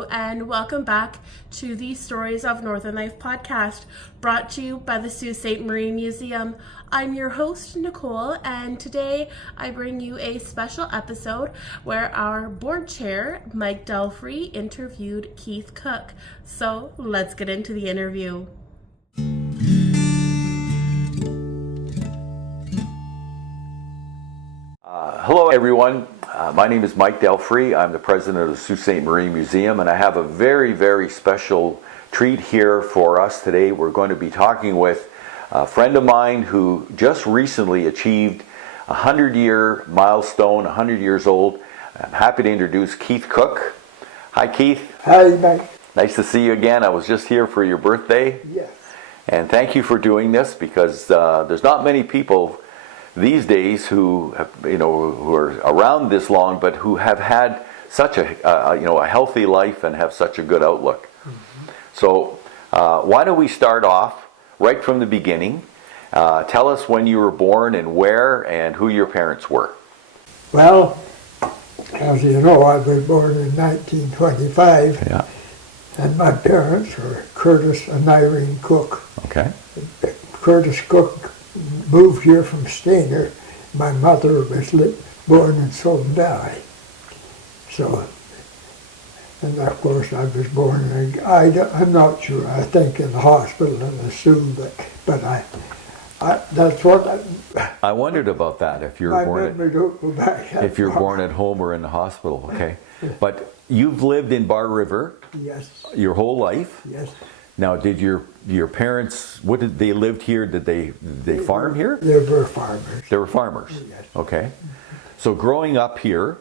Hello and welcome back to the Stories of Northern Life podcast, brought to you by the Sault Ste. Marie Museum. I'm your host, Nicole, and today I bring you a special episode where our board chair, Mike Delfry, interviewed Keith Cook. So let's get into the interview. Hello everyone, my name is Mike Delfry. I'm the president of the Sault Ste. Marie Museum, and I have a very, very special treat here for us today. We're going to be talking with a friend of mine who just recently achieved a 100-year milestone, 100 years old. I'm happy to introduce Keith Cook. Hi Keith. Hi Mike. Nice to see you again. I was just here for your birthday. Yes. And thank you for doing this, because there's not many people these days who are around this long, but who have had such a healthy life and have such a good outlook. Mm-hmm. So why don't we start off right from the beginning? Tell us when you were born and where and who your parents were. Well, as you know, I was born in 1925. Yeah. And my parents were Curtis and Irene Cook. Okay. Curtis Cook moved here from Stainer. My mother was born in Southern Valley. So, and of course I was born in, I'm not sure, I think in the hospital in the Sioux, but I that's what I wondered about that, if you were born at home or in the hospital. Okay. But you've lived in Bar River. Yes. Your whole life? Yes. Now, did your parents, what did they lived here? Did they farm here? They were farmers. They were farmers. Yes. Okay. So growing up here,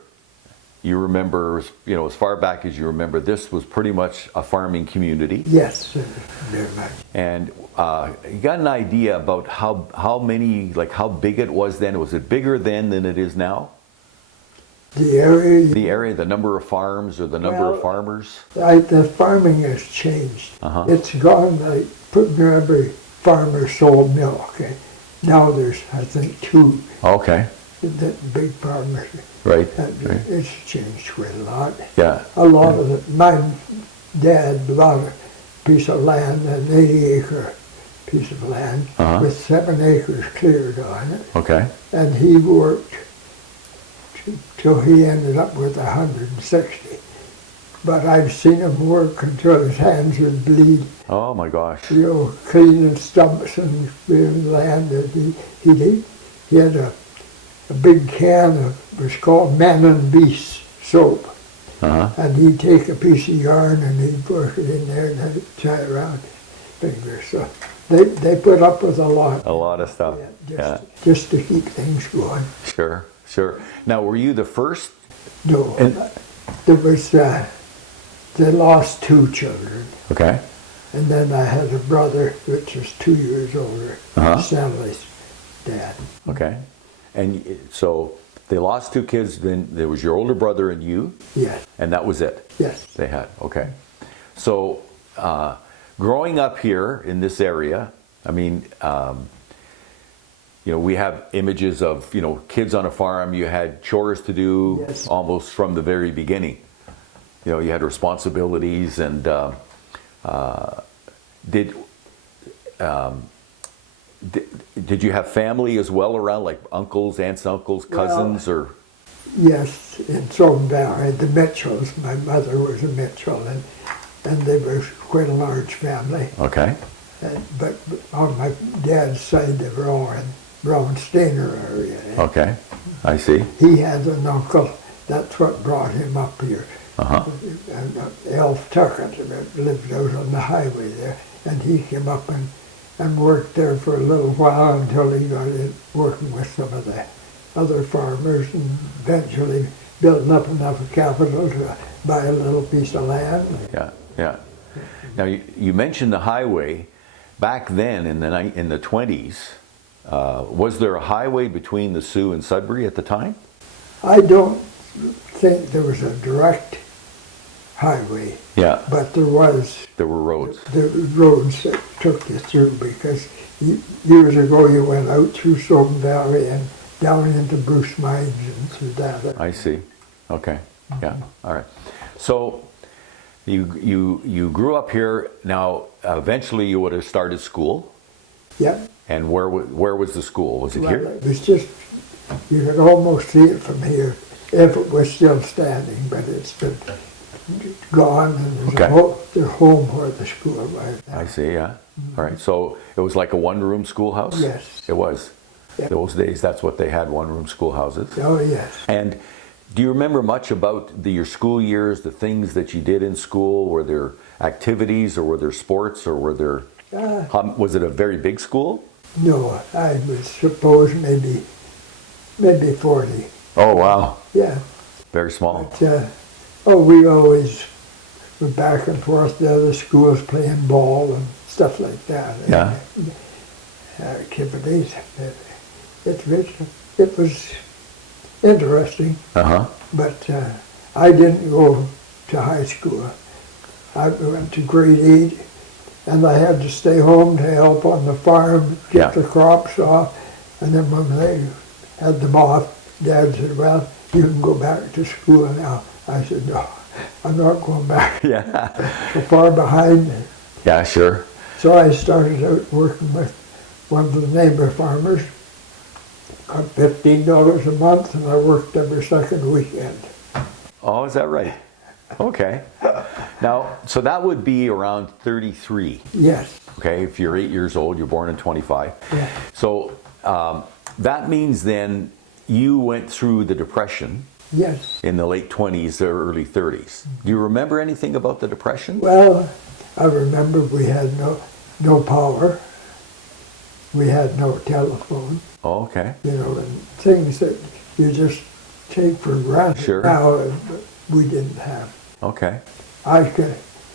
you remember, as far back as you remember, this was pretty much a farming community. Yes, very much. And you got an idea about how big it was then? Was it bigger then than it is now? The area? The area, the number of farms or the number of farmers? The farming has changed. Uh-huh. It's gone, every farmer sold milk. Now there's, I think, 2 Okay. big farmers. Right. Right. It's changed quite a lot. Yeah. A lot of it. My dad bought a piece of land, an 80-acre piece of land, Uh-huh. with 7 acres cleared on it. Okay. And he worked till he ended up with 160. But I've seen him work until his hands would bleed. Oh my gosh. Cleaning stumps and clearing land. And he had a big can of, it was called Man and Beast soap. Uh-huh. And he'd take a piece of yarn and he'd work it in there and then it'd tie around his fingers. So they put up with a lot. A lot of stuff. Just to keep things going. Sure. Now, were you the first? No. There was, they lost 2 children. Okay. And then I had a brother, which was 2 years older, Uh-huh. Sally's dad. Okay. And so they lost 2 kids, then there was your older brother and you? Yes. And that was it? Yes. They had, okay. So growing up here in this area, I mean, we have images of, kids on a farm. You had chores to do. Yes. Almost from the very beginning. You had responsibilities, and did you have family as well around, like uncles, aunts, uncles, cousins, or? Yes, in Southern Valley, the Mitchells. My mother was a Mitchell, and they were quite a large family. Okay. But on my dad's side, they were all in Brown Stainer area. Okay, I see. He had an uncle. That's what brought him up here. Uh-huh. And Elf Tuckett lived out on the highway there, and he came up and worked there for a little while until he got in working with some of the other farmers, and eventually building up enough capital to buy a little piece of land. Yeah. Now you mentioned the highway. Back then, in the 20s, was there a highway between the Sault and Sudbury at the time? I don't think there was a direct highway. Yeah. But there were roads. There were roads that took you through, because years ago you went out through Southern Valley and down into Bruce Mines and through that. I see. Okay. Yeah. All right. So, you grew up here. Now, eventually, you would have started school. Yep. And where was the school? Was it Well, here? it was just, you could almost see it from here if it was still standing, but it's been gone, and there's Okay. the home where the school was. I see. Yeah. All right. So it was like a one-room schoolhouse. Yes. It was. Yep. Those days, that's what they had, one-room schoolhouses. Oh, yes. And do you remember much about your school years, the things that you did in school? Were there activities, or were there sports, or were there? Was it a very big school? No, I would suppose maybe 40. Oh wow. Yeah. Very small. But, we always were back and forth to other schools playing ball and stuff like that. Yeah. Activities. It was interesting, Uh-huh. but I didn't go to high school. I went to grade 8, and I had to stay home to help on the farm, get Yeah. the crops off, and then when they had them off, Dad said, well, you can go back to school now. I said, no, I'm not going back. Yeah. So far behind me. Yeah, sure. So I started out working with one of the neighbor farmers, got $15 a month, and I worked every second weekend. Oh, is that right? Okay. Now, so that would be around 33. Yes. Okay, if you're 8 years old, you're born in 25. Yeah. So that means then you went through the Depression Yes. in the late 20s or early 30s. Do you remember anything about the Depression? Well, I remember we had no power. We had no telephone, Oh, okay. and things that you just take for granted Sure. now, we didn't have. Okay.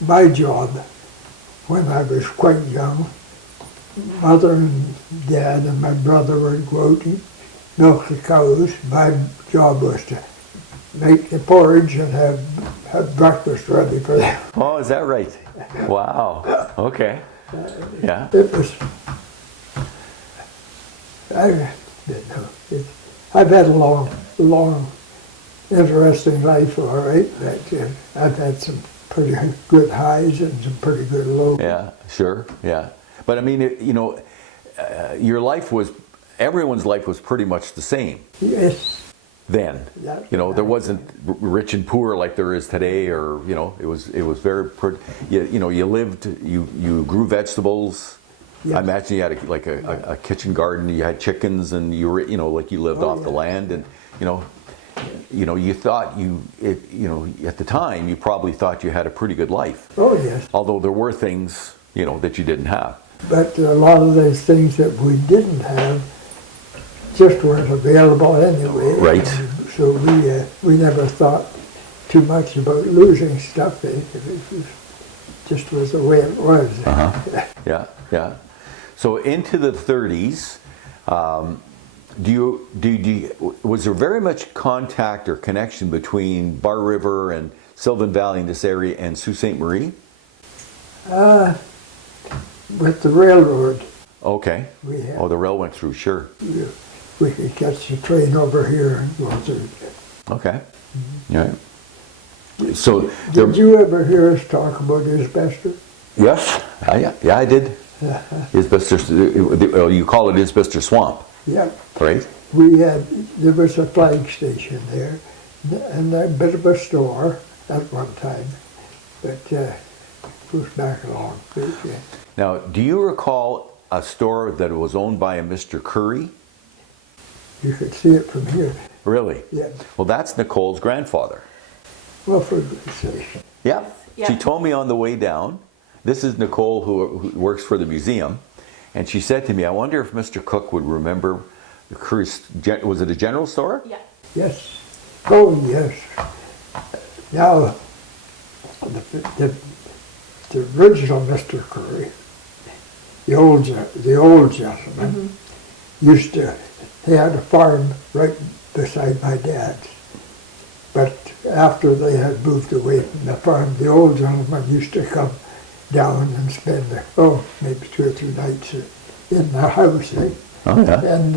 My job, when I was quite young, Mother and Dad and my brother would go out and milk the cows. My job was to make the porridge and have breakfast ready for them. Oh, is that right? Wow. Okay. Yeah. It was, I didn't know. I've had a long, interesting life, all right. But I've had some pretty good highs and some pretty good lows. Yeah, sure. Yeah. But I mean, your life was, everyone's life was pretty much the same Yes. then. Yeah. There wasn't rich and poor like there is today, or, it was very, you lived, you grew vegetables. Yeah. I imagine you had a kitchen garden, you had chickens, and you were, like you lived off the land, and, you thought at the time, you probably thought you had a pretty good life. Oh, yes. Although there were things, that you didn't have. But a lot of those things that we didn't have just weren't available anyway. Right. And so we never thought too much about losing stuff. It just was the way it was. Uh-huh. Yeah, yeah. So into the 30s, was there very much contact or connection between Bar River and Sylvan Valley in this area and Sault Ste. Marie? With the railroad, Okay. we had, Oh, the rail went through, sure. we could catch the train over here and go through. Okay. All right. So, Did you ever hear us talk about asbestos? yes, I did. Asbestos, you call it Asbestos Swamp, Yeah. right? There was a flag station there, and a bit of a store at one time, but it goes back a long bit. Yeah. Now, do you recall a store that was owned by a Mr. Curry? You could see it from here. Really? Yeah. Well, that's Nicole's grandfather. Well, for goodness sake. Yeah. Yeah. She told me on the way down, this is Nicole who works for the museum, and she said to me, I wonder if Mr. Cook would remember the Curry's, was it a general store? Yeah. Yes. Oh, yes. Now, the original Mr. Curry, the old gentleman, he had a farm right beside my dad's. But after they had moved away from the farm, the old gentleman used to come down and spend, maybe 2 or 3 nights in the house. Oh, yeah. And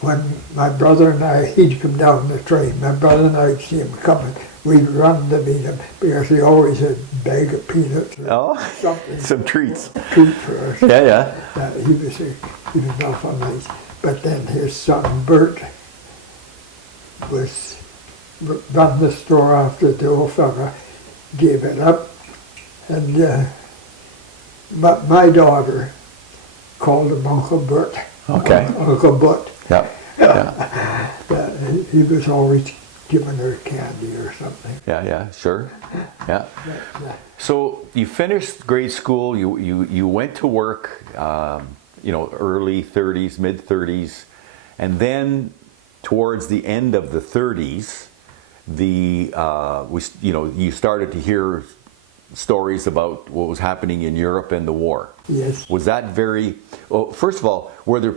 when my brother and I, he'd come down the train, my brother and I'd see him coming, we'd run to meet him because he always had a bag of peanuts or Oh, something. some treats. Treat for us. Yeah. He was awful nice. But then his son Bert was run the store after the old fella gave it up, and but my daughter called him Uncle Bert. Okay. Uncle Bert. Yeah. He was always giving her candy or something. Yeah, sure. Yeah. So you finished grade school, you went to work, early 30s, mid 30s, and then towards the end of the 30s, you started to hear stories about what was happening in Europe and the war. Yes. Was that first of all, were there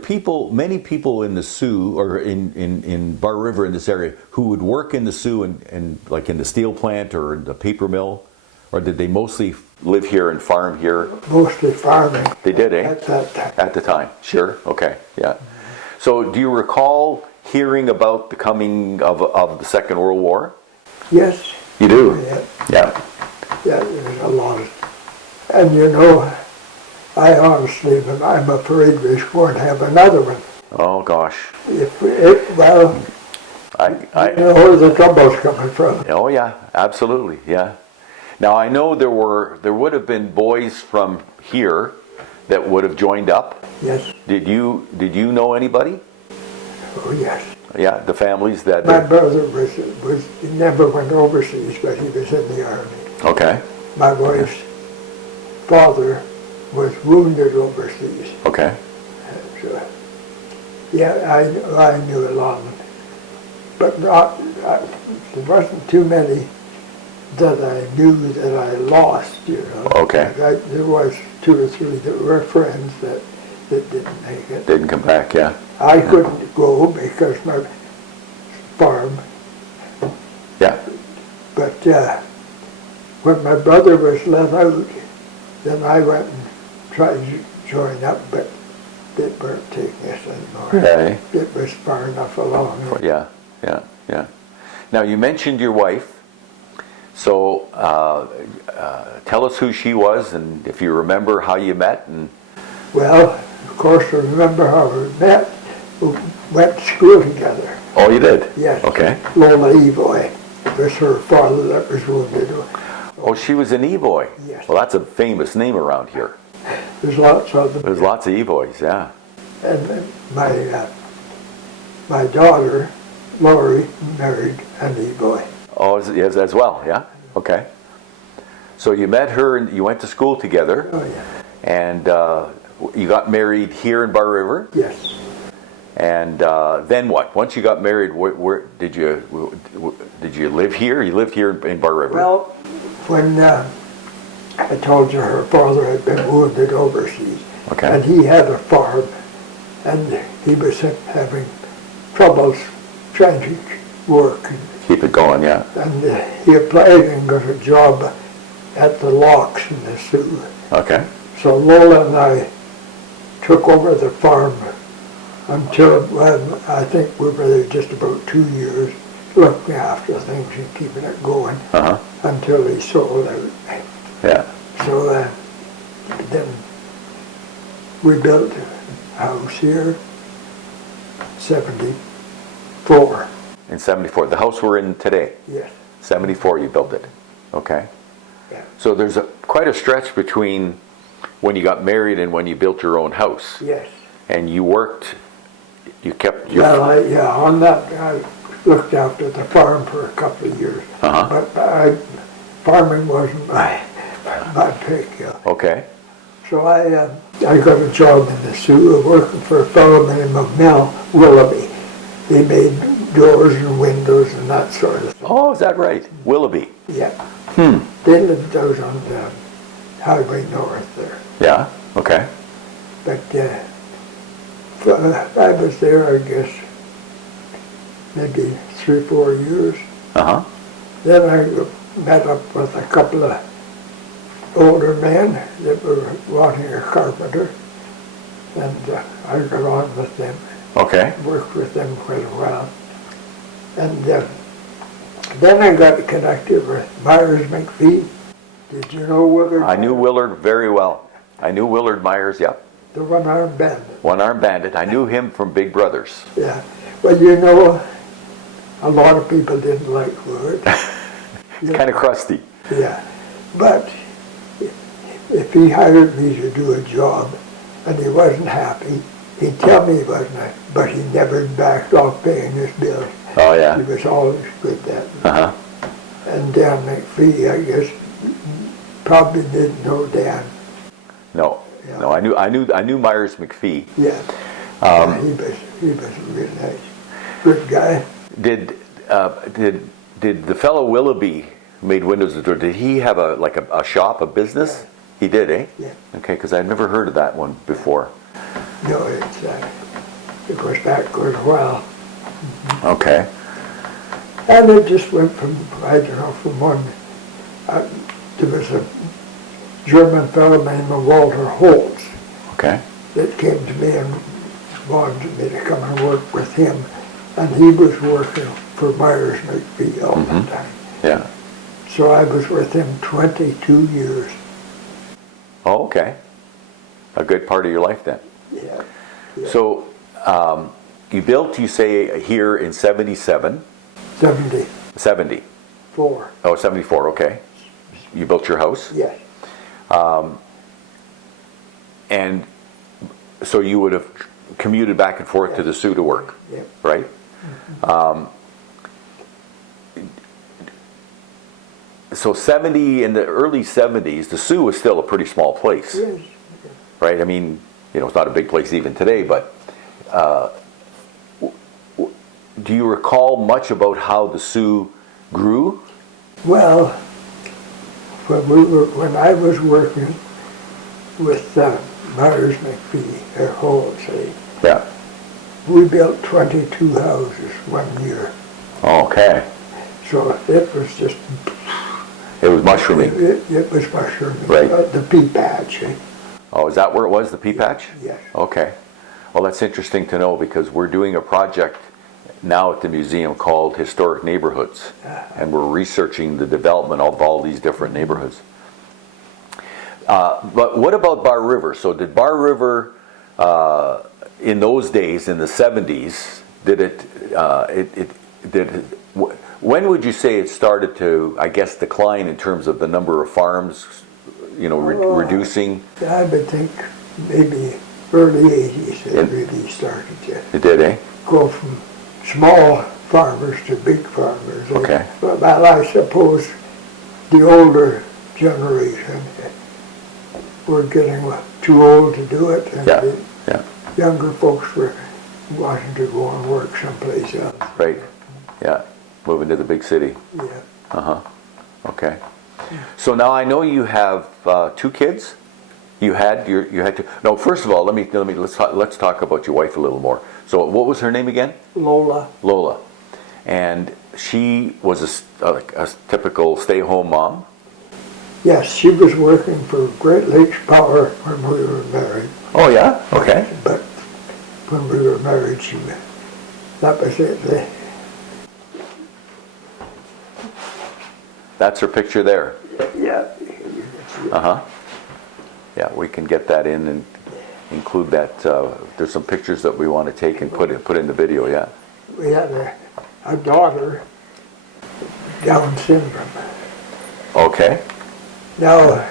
many people in the Sioux or in Bar River in this area who would work in the Sioux and like in the steel plant or the paper mill? Or did they mostly live here and farm here? Mostly farming. They did, eh? At that time. At the time, sure, okay, yeah. So do you recall hearing about the coming of the Second World War? Yes. You do? Yeah, there's a lot of, and I honestly, I'm afraid we're going to have another one. Oh gosh. You know where the trouble's coming from. Oh yeah, absolutely, yeah. Now I know there would have been boys from here that would have joined up. Yes. Did you know anybody? Oh yes. Yeah, the families that. My brother he never went overseas, but he was in the army. Okay. My wife's father was wounded overseas. Okay. So, I knew a lot of them, but there wasn't too many that I knew that I lost, Okay. There was 2 or 3 that were friends that didn't make it. Didn't come back, yeah. I couldn't go because my farm. Yeah. But when my brother was let out, then I went and tried to join up, but they weren't taking us anymore. Okay. It was far enough along. Yeah. Now you mentioned your wife, so tell us who she was and if you remember how you met. And Well, of course, I remember how we met. We went to school together. Oh, you did? Yes. Okay. Lola Evoy was her father that was wounded. Oh, she was an E-boy. Yes. Well, that's a famous name around here. There's lots of them. There's lots of E-boys, yeah. And then my daughter, Lori, married an E-boy. Oh, yes, as well, yeah? Okay. So you met her and you went to school together. Oh, yeah. And you got married here in Bar River. Yes. And then what? Once you got married, where did you live here? You lived here in Bar River. Well, when I told you her father had been wounded overseas, Okay. and he had a farm, and he was having troubles trying to work. Keep it going, yeah. And he applied and got a job at the locks in the Sioux. Okay. So Lola and I took over the farm until, I think we were there just about 2 years, looking after things and keeping it going until he sold out. Yeah. So then we built a house here, 74. In 74. The house we're in today. Yes. 74 you built it. Okay. Yeah. So there's quite a stretch between when you got married and when you built your own house. Yes. And you kept your... Well, on that, I looked after the farm for a couple of years. But farming wasn't my pick. Okay. So I got a job in the Sioux working for a fellow named Willoughby. He made doors and windows and that sort of thing. Oh, is that right? Willoughby. Yeah. They lived out on the Highway North there. Yeah. Okay. But I was there, I guess, maybe 3-4 years. Then I met up with a couple of older men that were wanting a carpenter, and I got on with them. Okay. Worked with them quite a while. And Then I got connected with Myers McPhee. Did you know Willard? I knew Willard very well. I knew Willard Myers, yep. The one-armed bandit. One-armed bandit. I knew him from Big Brothers. Yeah. Well, you know, a lot of people didn't like Willard. He's kind of crusty. Yeah. But if he hired me to do a job and he wasn't happy, he'd tell me he wasn't, but he never backed off paying his bills. Oh, yeah. He was always good then. Uh-huh. And Dan McPhee, I guess, probably didn't know Dan. No. Yeah. No, I knew Myers McPhee. Yeah. He was a really nice, good guy. Did the fellow Willoughby who made windows at the door, did he have a shop, a business? He did, eh? Yeah. Okay, because I'd never heard of that one before. No, it's, of course, that goes well. Okay. And it just went from, I don't know, from one, there was a German fellow named Walter Holtz Okay. that came to me and wanted me to come and work with him. And he was working for Myers McPhee all the time. Yeah. So I was with him 22 years. Oh, okay. A good part of your life then. Yeah. So, you built, you say, here in 77? 74. 70. Oh, 74, okay. You built your house? Yes. And so you would have commuted back and forth to the Sioux to work, Yep. right? So 70, in the early 70s, the Sioux was still a pretty small place, Yes. right? I mean, you know, it's not a big place even today, but do you recall much about how the Sioux grew? Well, when I was working with Myers McPhee, or Holtz, Yeah. we built 22 houses one year. Okay. So it was just, It was mushrooming. it was mushrooming. Right. The pea patch. Oh, is that where it was, the pea patch? Yes. Okay. Well, that's interesting to know because we're doing a project now at the museum called Historic Neighborhoods, and we're researching the development of all these different neighborhoods. But what about Bar River? So did Bar River, in those days, in the 70s, when would you say it started to, I guess, decline in terms of the number of farms, you know, reducing? I would think maybe early 80s it really started to It did, eh? go from small farmers to big farmers. Okay. Well, I suppose the older generation were getting too old to do it, and Yeah, the yeah, younger folks were wanting to go and work someplace else. right, yeah, moving to the big city. Yeah. Uh-huh, okay. So now I know you have 2 kids? You had two. No, first of all, let's talk about your wife a little more. So what was her name again? Lola. Lola. And she was a typical stay-home mom? Yes, she was working for Great Lakes Power when we were married. Oh, yeah? Okay. But when we were married, that was it. That's her picture there. Yeah. Uh-huh. Yeah, we can get that in and include that. There's some pictures that we want to take and put in the video, yeah. We had a daughter, Down syndrome. Okay. Now,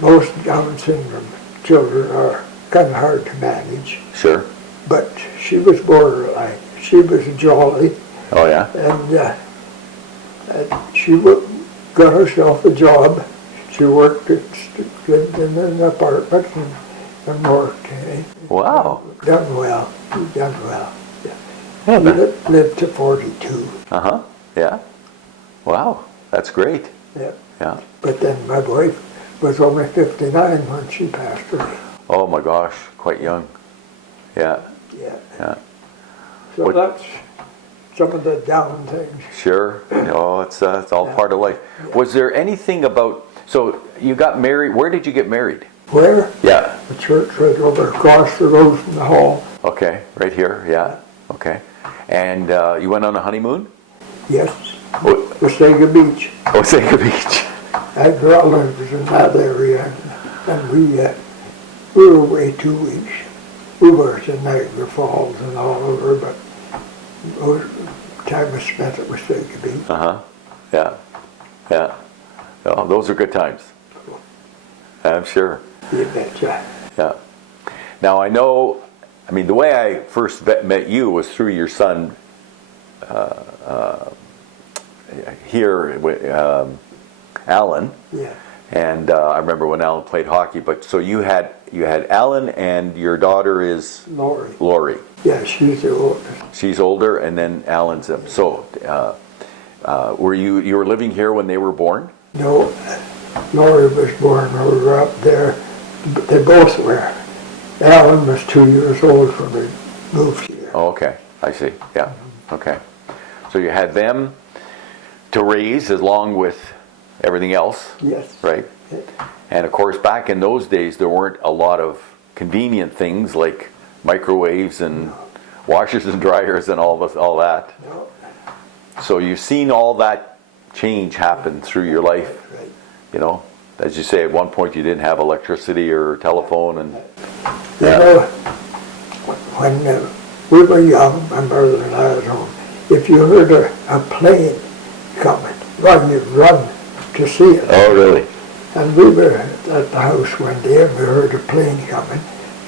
most Down syndrome children are kind of hard to manage, Sure. but she was borderline. She was jolly, Oh, yeah? and she got herself a job. She lived in an apartment and worked. Wow. Done well. Yeah. Yeah, She lived to 42. Uh-huh. Yeah. Wow. That's great. Yeah. Yeah. But then my wife was only 59 when she passed away. Oh my gosh, quite young. Yeah. Yeah. Yeah. So What- that's some of the down things. Sure. No, it's all part of life. Was there anything about, so you got married, where did you get married? Where? Yeah. The church right over across the road from the hall. Okay, right here, yeah. Okay. And you went on a honeymoon? Yes. Wasaga Beach. Osaka Beach. Relatives was in that area, and we were away 2 weeks. We were to Niagara Falls and all over, but most time was spent at Wasaga Beach. Yeah. Yeah. Oh, those are good times. I'm sure. You betcha. Yeah. Now I know, I mean, the way I first met you was through your son here, Alan. Yeah. And I remember when Alan played hockey. But so you had Alan, and your daughter is Lori. Lori. Yeah, she's the oldest. She's older, and then Alan's him. So were you were living here when they were born? No, Lori was born when we were up there. They both were. Alan was 2 years old when we moved here. Oh, okay. I see. Yeah. Okay. So you had them to raise along with everything else. Yes. Right. And of course, back in those days, there weren't a lot of convenient things like microwaves and washers and dryers and all that. No. So you've seen all that change happen through your life. Right. You know, as you say, at one point you didn't have electricity or telephone, and You know, when we were young, my brother and I was home, if you heard a plane coming, well, you'd run to see it. oh really? And we were at the house one day and we heard a plane coming,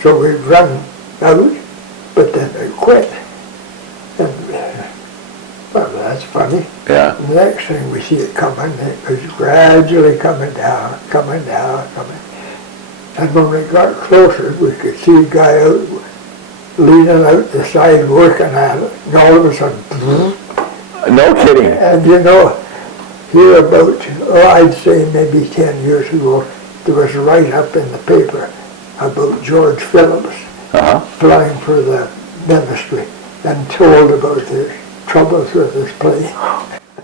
so we'd run out, but then it quit. And, well, that's funny. Yeah. The next thing we see it coming, it was gradually coming down, coming down, coming. And when we got closer, we could see a guy out, leaning out the side, working at it, and all of a sudden, No kidding. and you know, here about, I'd say maybe 10 years ago, there was a write-up in the paper about George Phillips flying for the ministry and told about the troubles with his plane.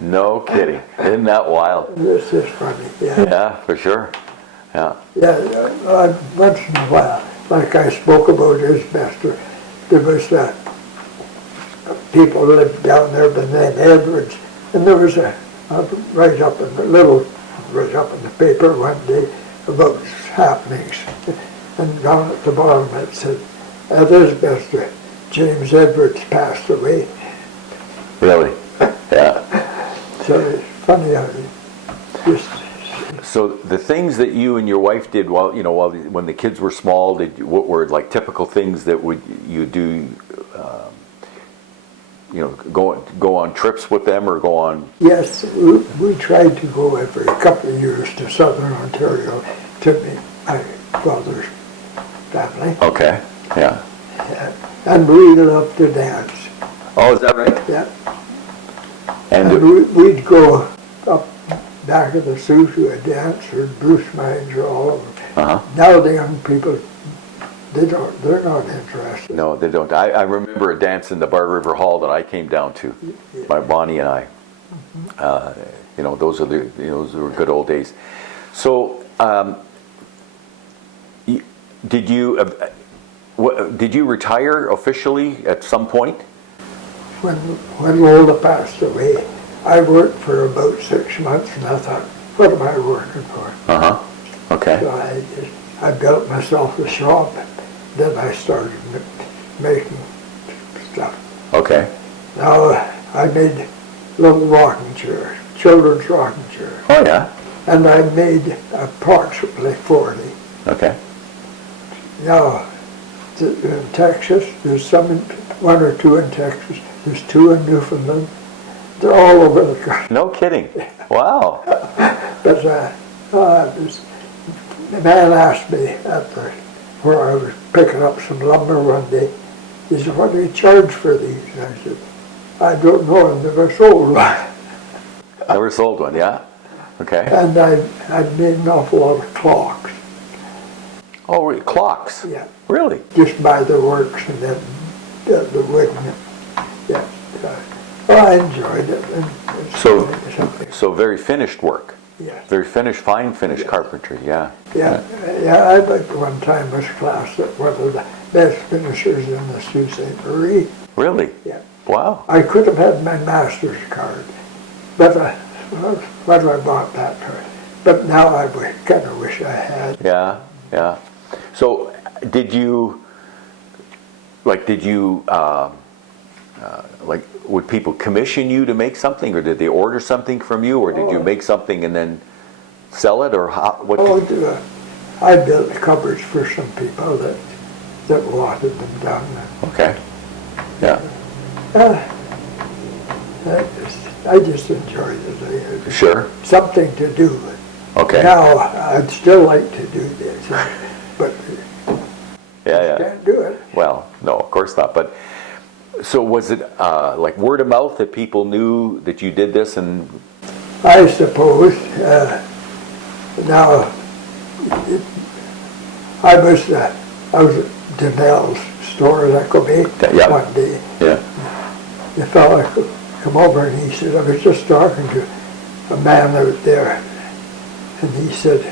No kidding. Isn't that wild? This is funny, yeah. Yeah, for sure. Yeah. Yeah, once in a while, like I spoke about Isbester, there was people lived down there by the name Edwards, and there was a write-up in the paper one day about happenings, and down at the bottom it said, at Isbester, James Edwards passed away. Really? Yeah. So it's funny how you just... So the things that you and your wife did when the kids were small, what were like typical things that you do? Go on trips with them or go on? Yes, we tried to go every couple of years to southern Ontario to meet my father's family. Okay. Yeah. And we loved to dance. Oh, is that right? Yeah. And we'd go up back of the Sioux to a dance or Bruce Mines or all of them. Now the young people, they're not interested. no, they don't. I remember a dance in the Bar River Hall that I came down to, my Bonnie and I. Those were good old days. So, did you retire officially at some point? When Lola passed away, I worked for about 6 months, and I thought, what am I working for? Okay. So I built myself a shop, and then I started making stuff. Okay. Now I made little rocking chairs, children's rocking chairs, Oh yeah. and I made approximately 40. Okay. Now, in Texas, there's one or two in Texas, there's 2 in Newfoundland. They're all over the country. No kidding. Wow. But the man asked me where I was picking up some lumber one day, he said, what do you charge for these? And I said, I don't know, I've never sold one. Never sold one. Yeah. Okay. And I made an awful lot of clocks. Oh, clocks. Yeah. Really? Just by the works and then the wood. Yeah. Well, I enjoyed it. And So very finished work. yeah. Very fine finished carpentry. Yeah. Yeah, I like one time was classed as one of the best finishers in the Sault Ste. Marie. Really? Yeah. Wow. I could have had my master's card, but well, what do I want that for? But now I kind of wish I had. Yeah, yeah. So, did you like would people commission you to make something, or did they order something from you, or did you make something and then sell it, or how? What? I built cupboards for some people that wanted them done. Okay. Yeah. I just enjoy the day. Sure. Something to do. Okay. Now I'd still like to do this, but Yeah. can't do it. Well, no, of course not. But so was it like word of mouth that people knew that you did this, and I suppose. Now I was at Danelle's store in Echo one day. Yeah. The fella come over and he said, I was just talking to a man out there, and he said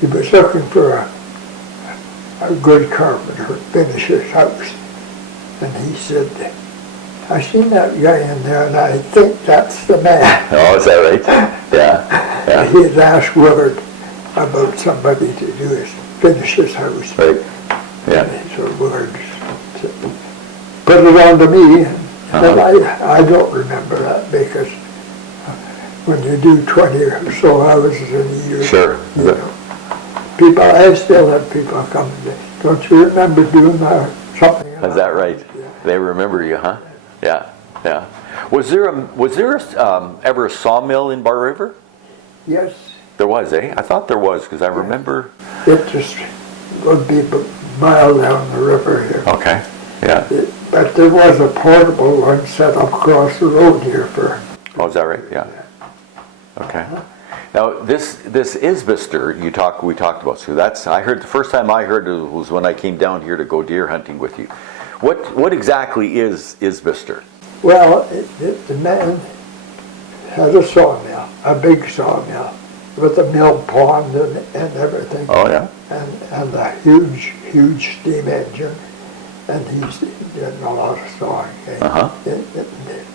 he was looking for a good carpenter to finish his house. And he said, I seen that guy in there and I think that's the man. Oh, is that right? Yeah. He had asked Willard about somebody to finish his house. Right. Yeah. And so Willard said, put it on to me. And I don't remember that because when you do 20 or so hours in a year, Sure. you know, I still have people come and say, don't you remember doing that? Something. Is that right? Yeah. They remember you, huh? Yeah. Was there ever a sawmill in Bar River? Yes. There was, eh? I thought there was because I remember. It just would be a mile down the river here. Okay. Yeah. But there was a portable one set up across the road here for. Oh, is that right? Yeah. Okay. Now this Isbister we talked about. So I heard the first time I heard it was when I came down here to go deer hunting with you. What exactly is Isbister? Well, the man had a sawmill, a big sawmill, with a mill pond and everything. Oh yeah. And a huge steam engine, and he's doing a lot of sawing.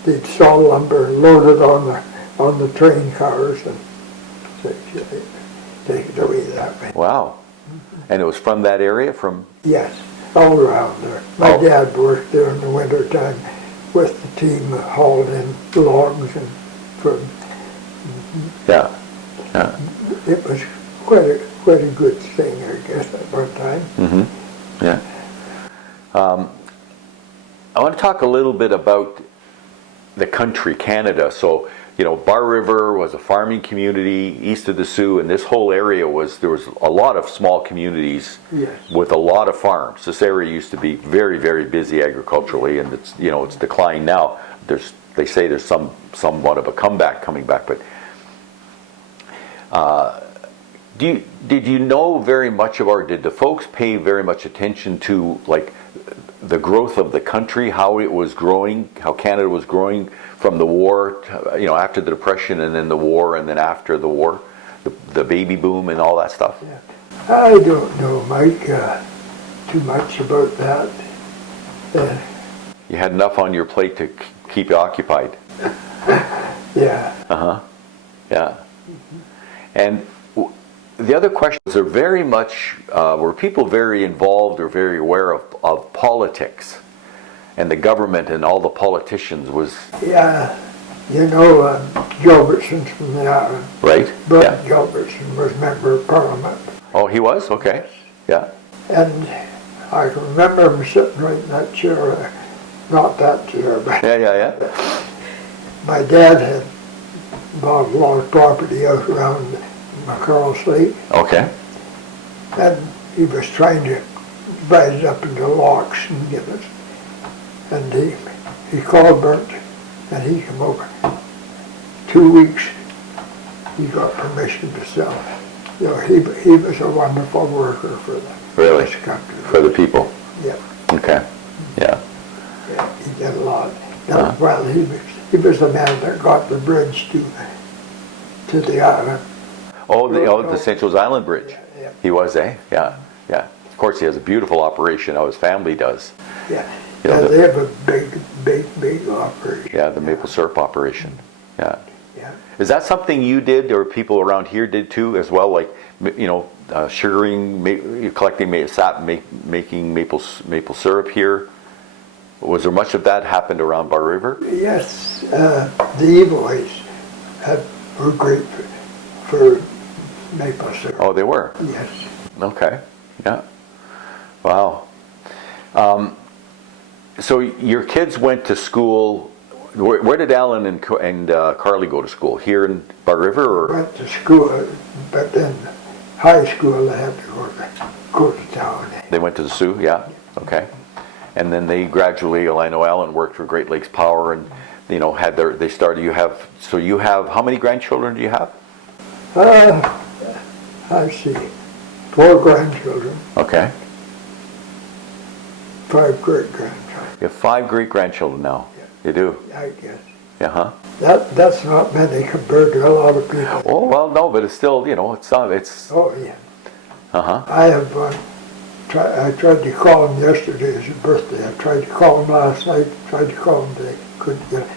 They'd saw lumber loaded on the train cars and take it away that way. Wow. And it was from that area, Yes, all around there. My dad worked there in the winter time with the team hauling in logs and from. Yeah. It was quite a good thing, I guess, at one time. Mm-hmm. Yeah. I want to talk a little bit about the country, Canada. So, Bar River was a farming community east of the Sioux, and this whole area there was a lot of small communities with a lot of farms. This area used to be very, very busy agriculturally, and it's declined now. They say there's somewhat of a comeback coming back, but did you know very much did the folks pay very much attention to like the growth of the country, how it was growing, how Canada was growing from the war, after the Depression and then the war and then after the war, the baby boom and all that stuff? Yeah. I don't know, Mike, too much about that. You had enough on your plate to keep you occupied. Yeah. Yeah. Mm-hmm. And the other questions are very much, were people very involved or very aware of politics and the government and all the politicians was... Yeah, Gilbertson's from the island. Right. But Gilbertson was member of Parliament. Oh, he was? Okay. Yeah. And I can remember him sitting right in that chair, not that chair, but... Yeah. My dad had bought a lot of property out around McCarles Lake. Okay. And he was trying to divide it up into lots and give it. And he called Bert, and he came over. 2 weeks, he got permission to sell. He was a wonderful worker for this country. For the people? Yeah. Okay. Yeah. He did a lot. Now, well, he was the man that got the bridge to the island. Oh, the St. Joe's Island Bridge. Yeah. He was, eh? Yeah. Of course, he has a beautiful operation, how his family does. Yeah. They have a big operation. Yeah, the maple syrup operation. Yeah. Yeah. Is that something you did, or people around here did too, as well? Like, sugaring, collecting making maple syrup here. Was there much of that happened around Bar River? Yes, the boys were great for maple syrup. Oh, they were. Yes. Okay. Yeah. Wow. So your kids went to school. Where did Alan and Carly go to school? Here in Bar River, or? Went to school, but then high school they had to go to town. They went to the Sioux. Yeah. Okay. And then they gradually. I know Alan worked for Great Lakes Power, and had they started. You have how many grandchildren do you have? I see. 4 grandchildren. Okay. 5 great-grandchildren. You have 5 great-grandchildren now. Yeah. You do? I guess. Uh-huh. That's not many compared to a lot of people. Oh, well, no, but it's still, it's not, it's... Oh, yeah. Uh-huh. I have I tried to call him yesterday, his birthday. I tried to call him last night, tried to call him today. Couldn't get him.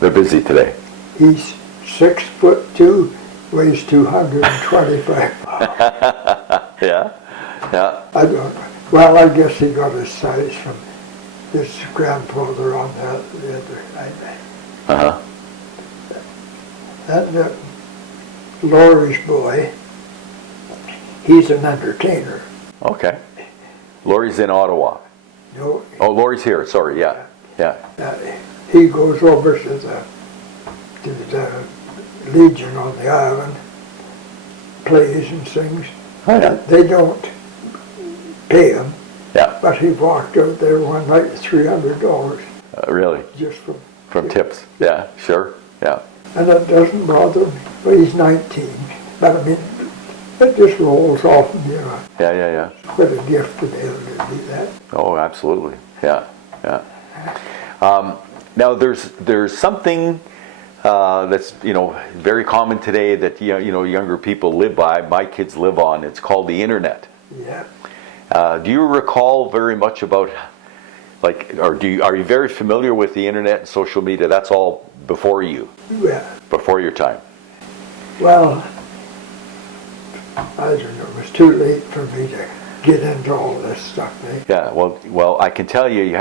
They're busy today. He's 6'2", weighs 225 pounds. Yeah? Yeah. I don't know. Well, I guess he got his size from his grandfather on the other side. Uh-huh. And Laurie's boy, he's an entertainer. Okay. Lori's in Ottawa. No, Oh, Lori's here, sorry, yeah. Yeah. he goes over to the Legion on the island, plays and sings. Oh, yeah. They don't pay him, Yeah. but he walked out there one night with $300 Really? just From tips. Yeah, sure. Yeah. And it doesn't bother me. But he's 19. But I mean, it just rolls off of you. Yeah, yeah, yeah. What a gift to be able to do that. Oh, absolutely. Yeah, yeah. Now there's something that's very common today that younger people live by. My kids live on. It's called the internet. Yeah. Do you recall very much about, are you very familiar with the internet and social media? That's all before you, Yeah. before your time. Well, I don't know. It was too late for me to get into all this stuff. Yeah. Well, I can tell you,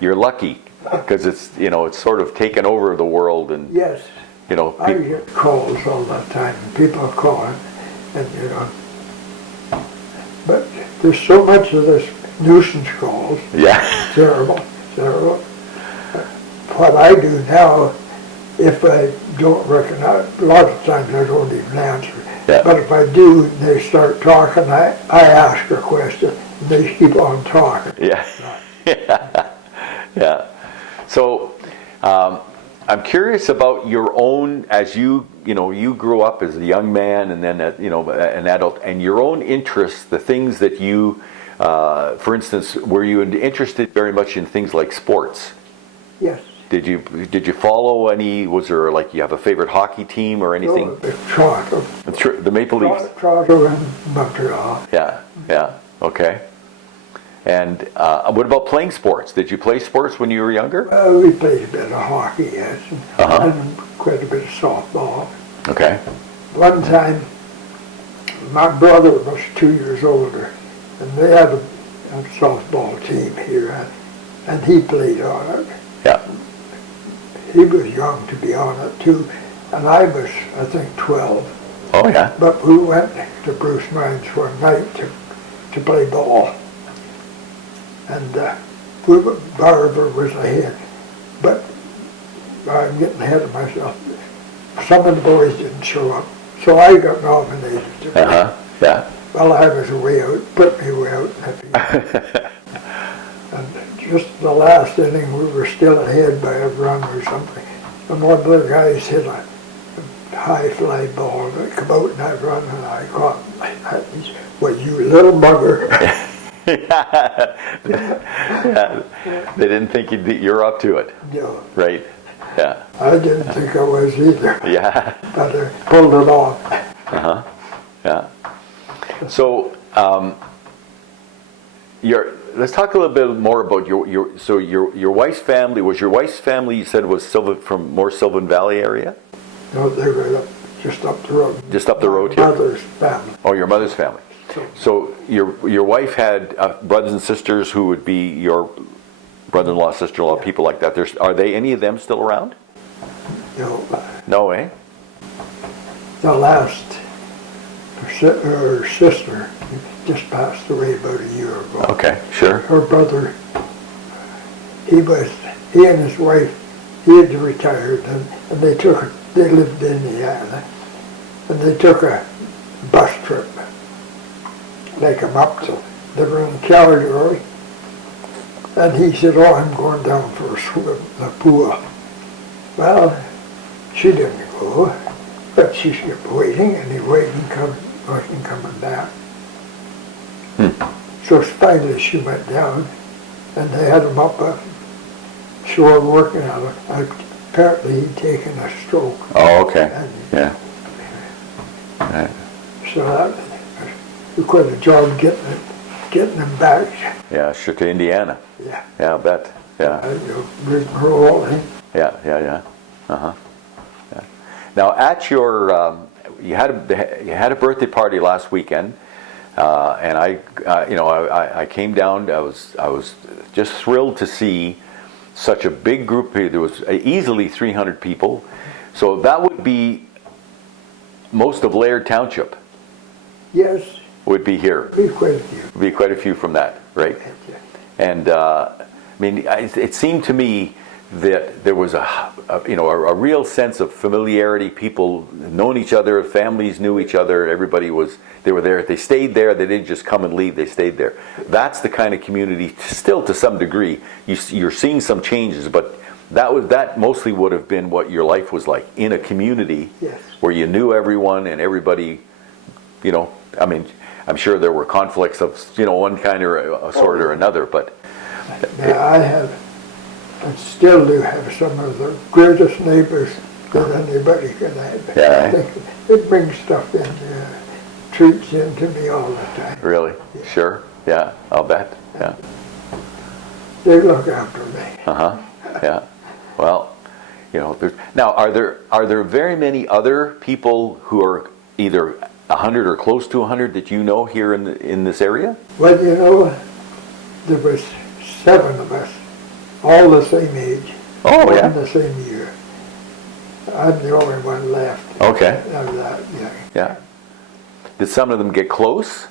you're lucky because it's sort of taken over the world, and Yes. I people, get calls all the time. People calling, and but there's so much of this nuisance calls. yeah, Terrible, terrible. What I do now, if I don't recognize, a lot of times I don't even answer. Yeah. But if I do, and they start talking, I ask a question, and they keep on talking. yeah, yeah, yeah. So, I'm curious about your own, as you grew up as a young man and then an adult, and your own interests, the things that you, for instance, were you interested very much in things like sports? Yes. Did you follow any? Was there you have a favorite hockey team or anything? Oh, Toronto. The Maple Leafs. Toronto and Montreal. Yeah, yeah, okay. And what about playing sports? Did you play sports when you were younger? We played a bit of hockey, yes, and quite a bit of softball. Okay. One time, my brother was 2 years older, and they had a softball team here, and he played on it. Yeah. He was young to be on it too, and I was, I think, 12. Oh yeah. But we went to Bruce Mines one night to play ball, and Bar River was ahead. But I'm getting ahead of myself. Some of the boys didn't show up, so I got nominated to play. Yeah. Well, I was way out, put me way out. And just the last inning, we were still ahead by a run or something. And one of the guys hit a high fly ball that come out in that run, and I caught him. He said, "Well, you little bugger." Yeah. They didn't think you're up to it. No, Right. Yeah. I didn't think I was either. Yeah. But I pulled it off. Yeah. So, let's talk a little bit more about your wife's family. Was your wife's family, you said, was from more Sylvan Valley area? No, they were just up the road. Just up the road here? My mother's family. Oh, your mother's family. So your wife had brothers and sisters who would be your brother-in-law, sister-in-law, people like that. Are they any of them still around? No. No, eh? The last, her sister just passed away about a year ago. Okay, sure. Her brother, he and his wife, he had retired, and they lived in Indiana, and they took a bus trip. They come up to the room Calgary, and he said, "Oh, I'm going down for a swim in the pool." Well, she didn't go, but she kept waiting, and he wasn't coming back. So finally she went down, and they had him up shore working on it. Apparently he'd taken a stroke. Oh, okay. And Yeah. Right. so that was quite a job getting him back. Yeah, sure, to Indiana. Yeah. Yeah, I bet. Yeah. Rigmarole. Yeah. Uh-huh. Yeah. Now, at your, you had a birthday party last weekend, and I came down. I was just thrilled to see such a big group. There was easily 300 people, so that would be most of Laird Township. Yes. Would be here. Be quite a few. Be quite a few from that, right? Yeah. And I mean, it seemed to me that there was a real sense of familiarity. People known each other, families knew each other. They were there. They stayed there. They didn't just come and leave. They stayed there. That's the kind of community, still to some degree. You're seeing some changes, but that mostly would have been what your life was like in a community. Yes. Where you knew everyone and everybody. I mean, I'm sure there were conflicts of one kind or a sort or another, but. Now I still do have some of the greatest neighbors that anybody can have. Yeah. It brings stuff in, treats into me all the time. Really? Yeah. Sure. Yeah, I'll bet. Yeah. They look after me. Uh-huh. Yeah. Well, now are there very many other people who are either 100 or close to 100 that you know here in this area? Well, there was 7 of us, all the same age. Oh, yeah. In the same year. I'm the only one left. Okay. Of that, yeah. Yeah. Did some of them get close?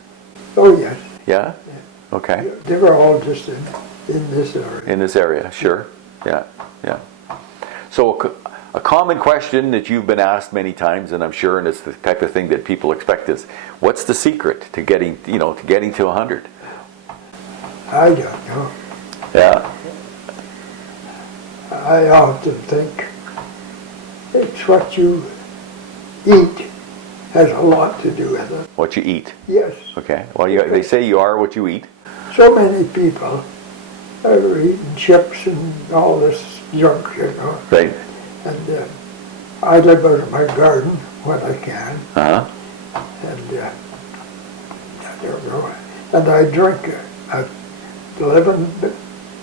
Oh, yes. Yeah? Okay. They were all just in this area. In this area, sure. Yeah. So a common question that you've been asked many times, and I'm sure, and it's the type of thing that people expect, is, what's the secret to getting to 100? I don't know. Yeah. I often think it's what you eat has a lot to do with it. What you eat. Yes. Okay. Well, they say you are what you eat. So many people are eating chips and all this junk, Right. And I live out of my garden when I can. Uh-huh. And I don't know. And I drink a 11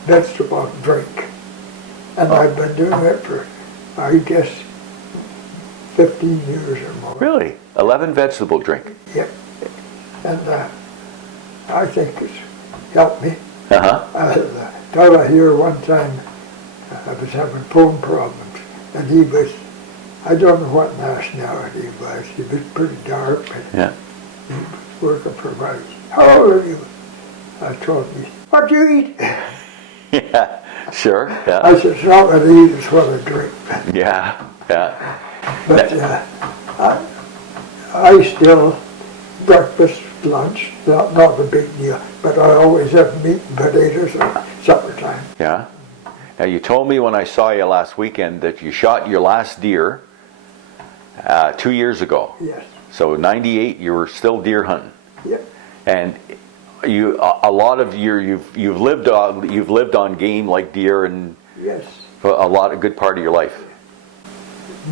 vegetable drink. And I've been doing it for, I guess, 15 years or more. Really? 11 vegetable drink? Yep. And I think it's helped me. Uh-huh. I got out here one time, I was having phone problems, and he was, I don't know what nationality he was pretty dark, but Yeah. he was working for Rice. How old are you? I told him, what do you eat? Yeah. Sure. Yeah. I said, it's not what I eat, it's what I drink. Yeah. Yeah. But I still, breakfast, lunch, not a big deal, but I always have meat and potatoes at supper time. Yeah. Now, you told me when I saw you last weekend that you shot your last deer 2 years ago. Yes. So 98, you were still deer hunting. Yep. And a lot of you've lived on game like deer and Yes. a good part of your life.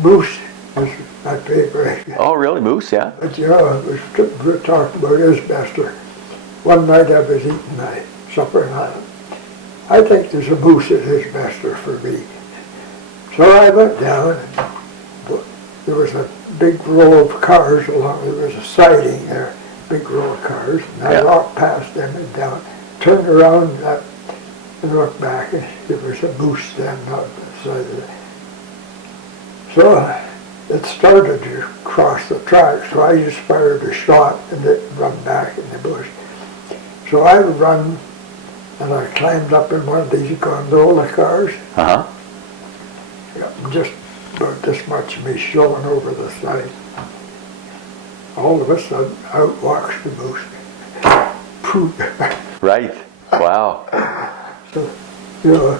Moose was my favorite. Oh, really? Moose? Yeah. But we're talking about Isbester. One night I was eating my supper, and I think there's a moose at his master for me. So I went down, and there was a big row of cars along, there was a siding there, big row of cars, and I walked past them and down, turned around and looked back, and there was a moose standing on the side of it. So it started to cross the track, so I just fired a shot and it run back in the bush. So I run and I climbed up in one of these gondola cars. Uh-huh. Just about this much of me showing over the side. All of a sudden, out walks the moose. Poof. Right. Wow. So, you know,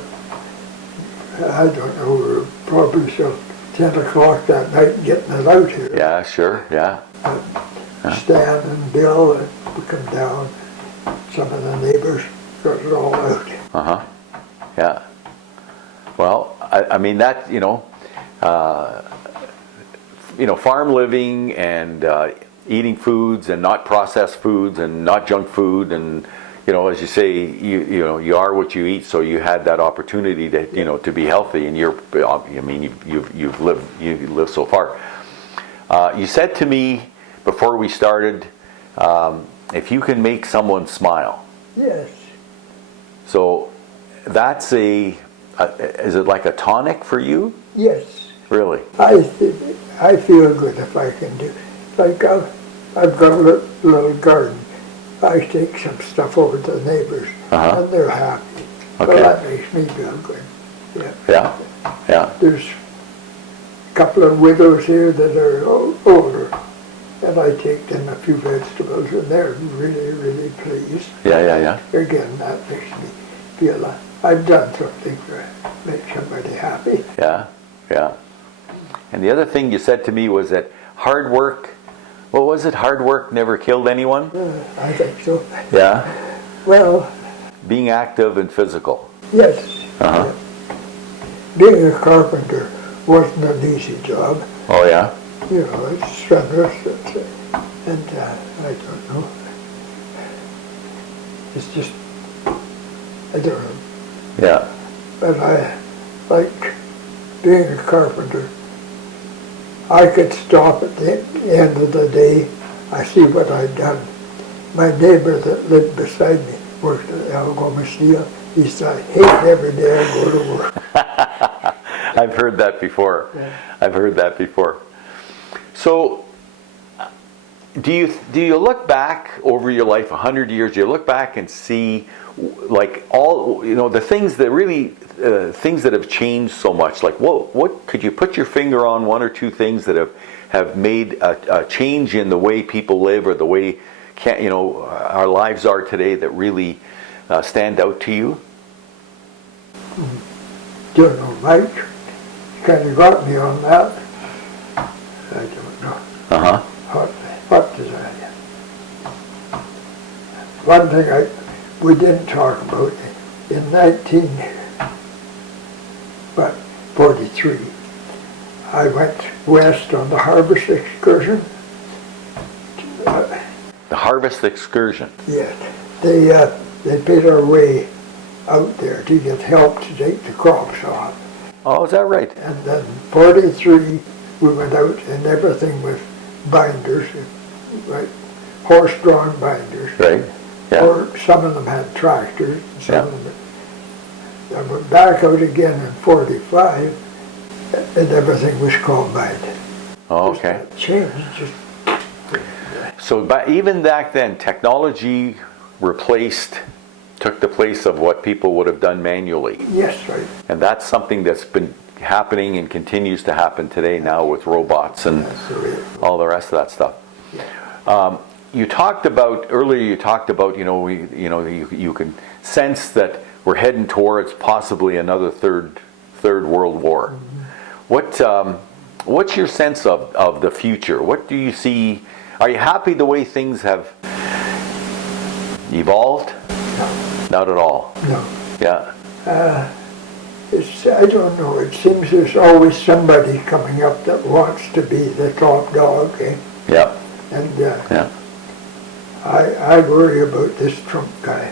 I don't know, we're probably till 10 o'clock that night getting it out here. Yeah, sure, yeah. Stan and Bill, and we come down, some of the neighbors got it all out. Uh-huh. Yeah. Well, I mean that, farm living and eating foods and not processed foods and not junk food, and as you say, you are what you eat. So you had that opportunity to to be healthy, and you've lived so far. You said to me before we started, if you can make someone smile. Yes. So that's is it like a tonic for you? Yes. Really? I feel good if I can do. Like I've got a little garden. I take some stuff over to the neighbors, and they're happy. Okay. So that makes me feel good. Yeah. Yeah. Yeah. There's a couple of widows here that are older, and I take them a few vegetables, and they're really, really pleased. Yeah. Again, that makes me feel like I've done something to make somebody happy. Yeah. And the other thing you said to me was that hard work, what was it? Hard work never killed anyone? I think so. Yeah. Well, Being active and physical. yes. Uh-huh. Being a carpenter wasn't an easy job. Oh, yeah? It's strenuous, and I don't know. It's just, I don't know. Yeah. But I like being a carpenter. I could stop at the end of the day. I see what I've done. My neighbor that lived beside me worked at Algoma Steel. He said, I hate every day I go to work. I've heard that before. Yeah. I've heard that before. So, do you look back over your life, 100 years, do you look back and see like all, the things that really, things that have changed so much? Like what could you put your finger on one or two things that have made a change in the way people live or the way our lives are today that really stand out to you? Don't know, Mike. You kind of got me on that. I don't know. Uh-huh. What does that? One thing we didn't talk about, in 1943, I went west on the harvest excursion. The harvest excursion. Yes, they paid our way out there to get help to take the crops off. Oh, is that right? And then 43, we went out and everything was binders, right? Horse-drawn binders. Right. Yeah. Or some of them had tractors. Some Yeah. of them. I went back out again in 45, and everything was combined. Oh, okay. Just changed. Just So even back then, technology took the place of what people would have done manually. yes, right. And that's something that's been happening and continues to happen today now with robots and That's the way it was. all the rest of that stuff. You talked about you can sense that we're heading towards possibly another third World War. Mm-hmm. What's your sense of the future? What do you see? Are you happy the way things have evolved? No, Not at all. no. Yeah. I don't know. It seems there's always somebody coming up that wants to be the top dog, eh? Yep. And Yeah. I worry about this Trump guy.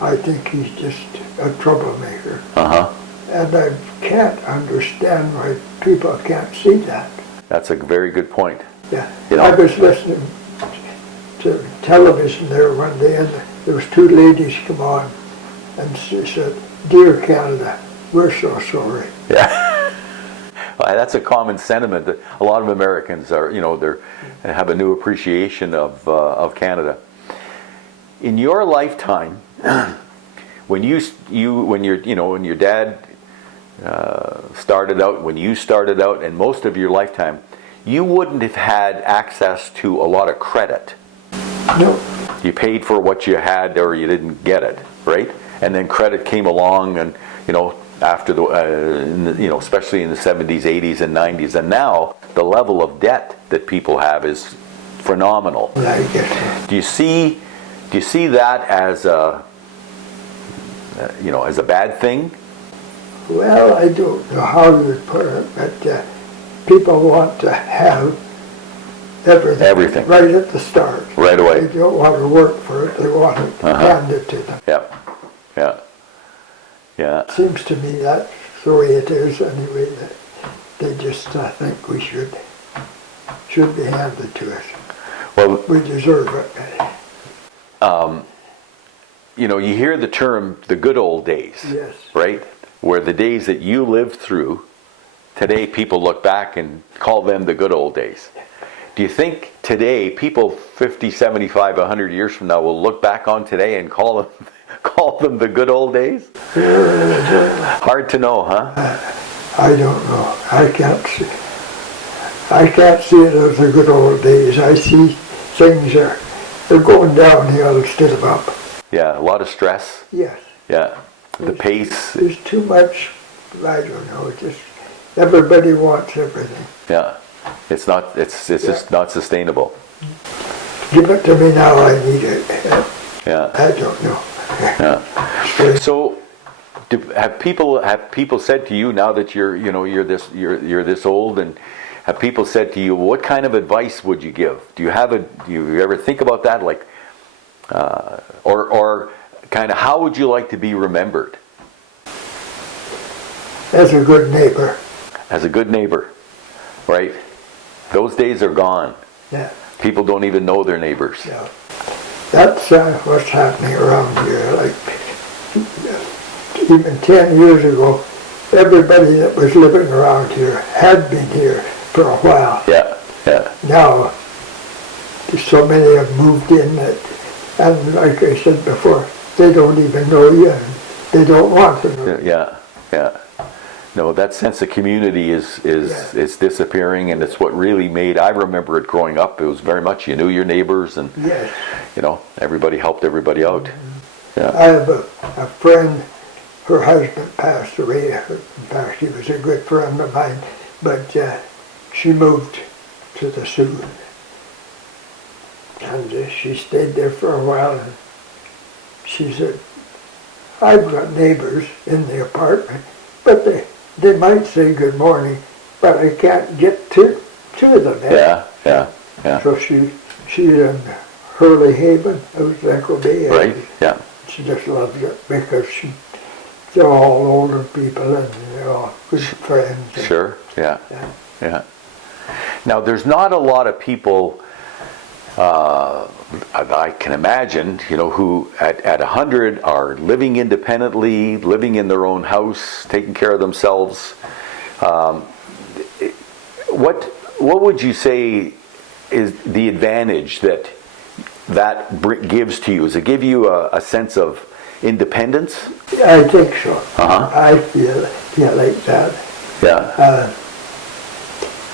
I think he's just a troublemaker. Uh-huh. And I can't understand why people can't see that. That's a very good point. Yeah. You know? I was listening to television there one day, and there was two ladies come on, and she said, "Dear Canada, we're so sorry." Yeah. Well, that's a common sentiment that a lot of Americans are, they have a new appreciation of Canada. In your lifetime, when your dad started out, when you started out, and most of your lifetime, you wouldn't have had access to a lot of credit. No. You paid for what you had, or you didn't get it, right? And then credit came along, and after especially in the 70s, 80s, and 90s, and now the level of debt that people have is phenomenal. I guess so. Do you see that as a as a bad thing? Well, I don't know how you would put it, but people want to have everything right at the start. Right away. They don't want to work for it. They want it handed to them. Yep. Yeah. Yeah. Seems to me that's the way it is anyway. That they just think we should be handed to us. Well, We deserve it. you hear the term "the good old days," Yes. right? Where the days that you lived through, today people look back and call them the good old days. Do you think today people 50, 75, 100 years from now will look back on today and call them the good old days? Hard to know, huh? I don't know. I can't see it as the good old days. I see things they're going downhill instead of up. Yeah, a lot of stress. Yes. Yeah, the pace. There's too much, I don't know, just everybody wants everything. Yeah, it's just not sustainable. Give it to me now, I need it. Yeah. I don't know. Yeah. So, have people said to you, now that you're this old, and have people said to you, what kind of advice would you give? Do you ever think about that, like, or kind of how would you like to be remembered? As a good neighbor. As a good neighbor, right? Those days are gone. Yeah. People don't even know their neighbors. Yeah. That's what's happening around here. Like, even 10 years ago, everybody that was living around here had been here for a while. Yeah, yeah. Now, so many have moved in that, and like I said before, they don't even know you, and they don't want to know. Yeah, yeah. No, that sense of community is disappearing, and it's what really made. I remember it growing up. It was very much you knew your neighbors, and Yes. Everybody helped everybody out. Yeah. I have a friend. Her husband passed away. In fact, he was a good friend of mine, but she moved to the Sioux, and she stayed there for a while. And she said, "I've got neighbors in the apartment, but they might say good morning, but I can't get to them." Yeah. So she's in Hurley Haven, out in Echo Bay. Right. Yeah. She just loves it because they're all older people and they're all good friends. Sure. Yeah. Yeah. Yeah. Now, there's not a lot of people. I can imagine, who at 100 are living independently, living in their own house, taking care of themselves. What would you say is the advantage that gives to you? Does it give you a sense of independence? I think so. Uh-huh. I feel like that. Yeah.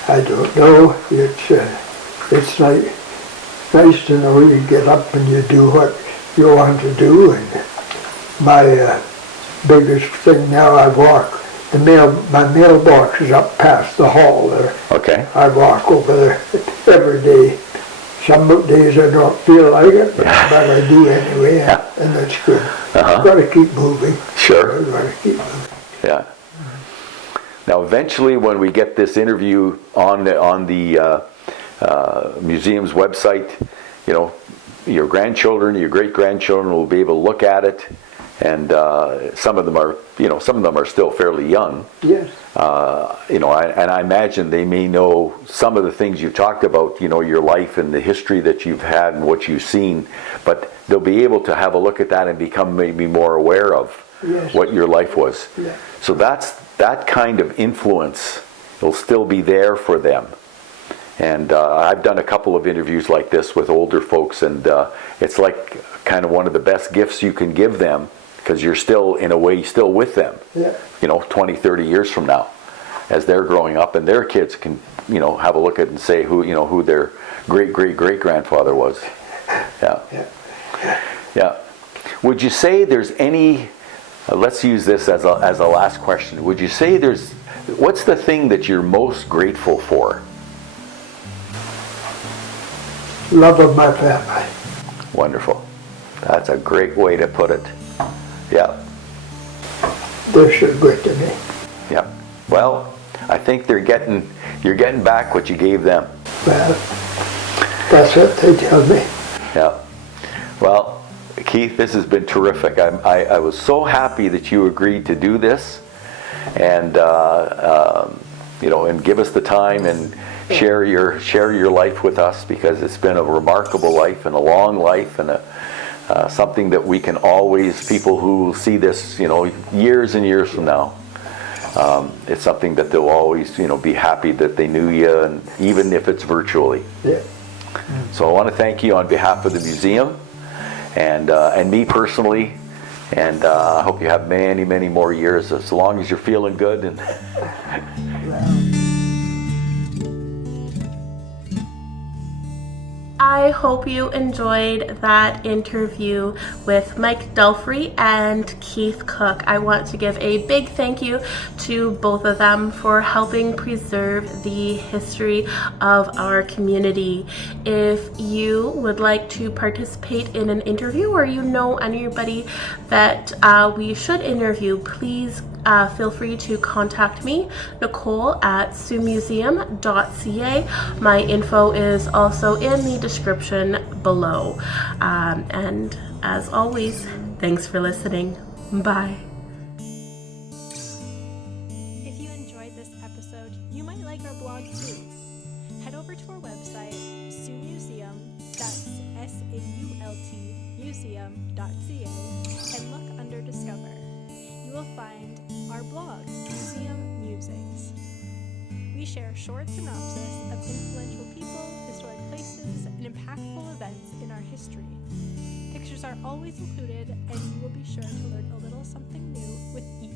I don't know. It's like nice to know you get up and you do what you want to do. And my biggest thing now, I walk. My mailbox is up past the hall there. Okay. I walk over there every day. Some days I don't feel like it, but I do anyway, and that's good. I've got to keep moving. Sure. I've got to keep moving. Yeah. Now, eventually, when we get this interview on the museum's website, your grandchildren, your great-grandchildren will be able to look at it. and some of them are still fairly young. Yes. And I imagine they may know some of the things you've talked about, your life and the history that you've had and what you've seen, but they'll be able to have a look at that and become maybe more aware of what your life was. Yeah. So that kind of influence will still be there for them. And I've done a couple of interviews like this with older folks, and it's like kind of one of the best gifts you can give them, because you're still, in a way, still with them, 20, 30 years from now, as they're growing up, and their kids can, have a look at and say who their great-great-great-grandfather was. Yeah. Would you say there's any, let's use this as a last question, would you say what's the thing that you're most grateful for? Love of my family. Wonderful. That's a great way to put it. Yeah. They're so good to me. Yeah. Well, I think you're getting back what you gave them. Well, that's what they tell me. Yeah. Well, Keith, this has been terrific. I was so happy that you agreed to do this, and and give us the time and share your life with us, because it's been a remarkable life and a long life, and something that we can always, people who see this, years and years from now, it's something that they'll always, be happy that they knew you, and even if it's virtually. Yeah. So I want to thank you on behalf of the museum and me personally, and I hope you have many, many more years, as long as you're feeling good. And I hope you enjoyed that interview with Mike Delfry and Keith Cook. I want to give a big thank you to both of them for helping preserve the history of our community. If you would like to participate in an interview, or anybody that we should interview, please feel free to contact me, Nicole, at siouxmuseum.ca. My info is also in the description below. And as always, thanks for listening. Bye. If you enjoyed this episode, you might like our blog too. Head over to our website, siouxmuseum, that's SAULT, museum.ca, and look under Discover. You will find our blog, Museum Musings. We share short synopsis of influential people, historic places, and impactful events in our history. Pictures are always included, and you will be sure to learn a little something new with each